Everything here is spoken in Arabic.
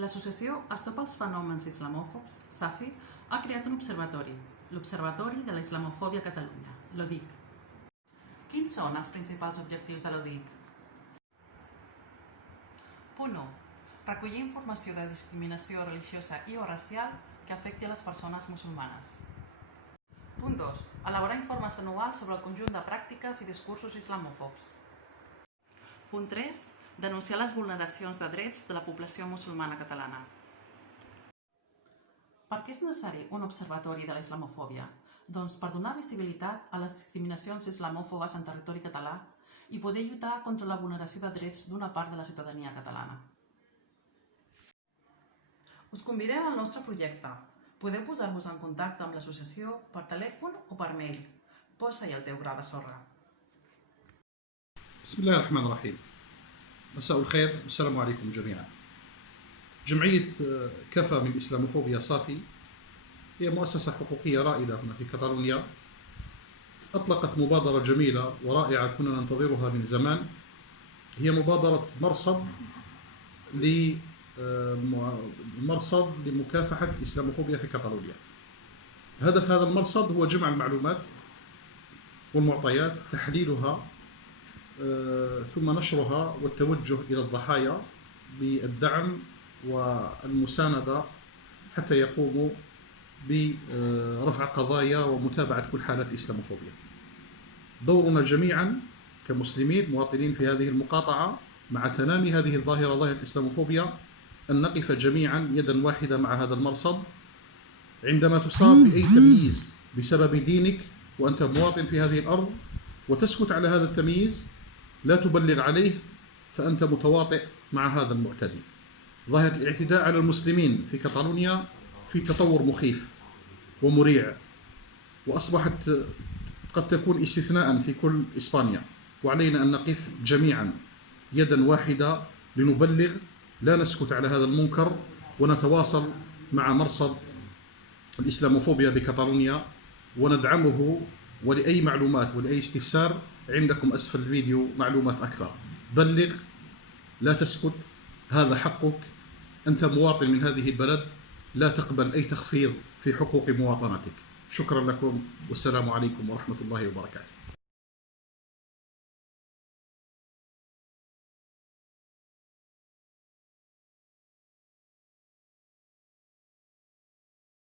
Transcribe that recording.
L'associació Stop els fenòmens islamòfobs, SAFI, ha creat un observatori, l'Observatori de la Islamofòbia a Catalunya, l'ODIC. Quins són els principals objectius de l'ODIC? Punt 1. Recollir informació de discriminació religiosa i o racial que afecti a les persones musulmanes. Punt 2. Elaborar informes anuals sobre el conjunt de pràctiques i discursos islamòfobs. Punt 3. Denunciar les vulneracions de drets de la població musulmana catalana. Per què és necessari un observatori de la islamofòbia? Doncs per donar visibilitat a les discriminacions islamòfobes en territori català i poder lluitar contra la vulneració de drets d'una part de la ciutadania catalana. Us convidem al nostre projecte. Podeu posar-vos en contacte amb l'associació per telèfon o per mail. Posa-hi el teu gra de sorra. بسم الله الرحمن الرحيم. مساء الخير والسلام عليكم جميعا. جمعية كفا من الإسلاموفوبيا صافي هي مؤسسة حقوقية رائدة هنا في كاتالونيا، أطلقت مبادرة جميلة ورائعة كنا ننتظرها من زمان. هي مبادرة مرصد لمكافحة الإسلاموفوبيا في كاتالونيا. هدف هذا المرصد هو جمع المعلومات والمعطيات، تحليلها ثم نشرها والتوجه إلى الضحايا بالدعم والمساندة حتى يقوموا برفع قضايا ومتابعة كل حالات الإسلاموفوبيا. دورنا جميعا كمسلمين مواطنين في هذه المقاطعة مع تنامي هذه الظاهرة، ظاهرة الإسلاموفوبيا، أن نقف جميعا يدا واحدة مع هذا المرصد. عندما تصاب بأي تمييز بسبب دينك وأنت مواطن في هذه الأرض وتسكت على هذا التمييز، لا تبلغ عليه، فأنت متواطئ مع هذا المعتدي. ظاهرة الاعتداء على المسلمين في كاتالونيا في تطور مخيف ومريع، وأصبحت قد تكون استثناء في كل إسبانيا، وعلينا أن نقف جميعا يدا واحدة لنبلغ، لا نسكت على هذا المنكر، ونتواصل مع مرصد الإسلاموفوبيا بكاتالونيا وندعمه. ولأي معلومات ولأي استفسار عندكم أسفل الفيديو معلومات أكثر. بلغ، لا تسكت، هذا حقك، أنت مواطن من هذه البلد، لا تقبل أي تخفيض في حقوق مواطنتك. شكرا لكم والسلام عليكم ورحمة الله وبركاته.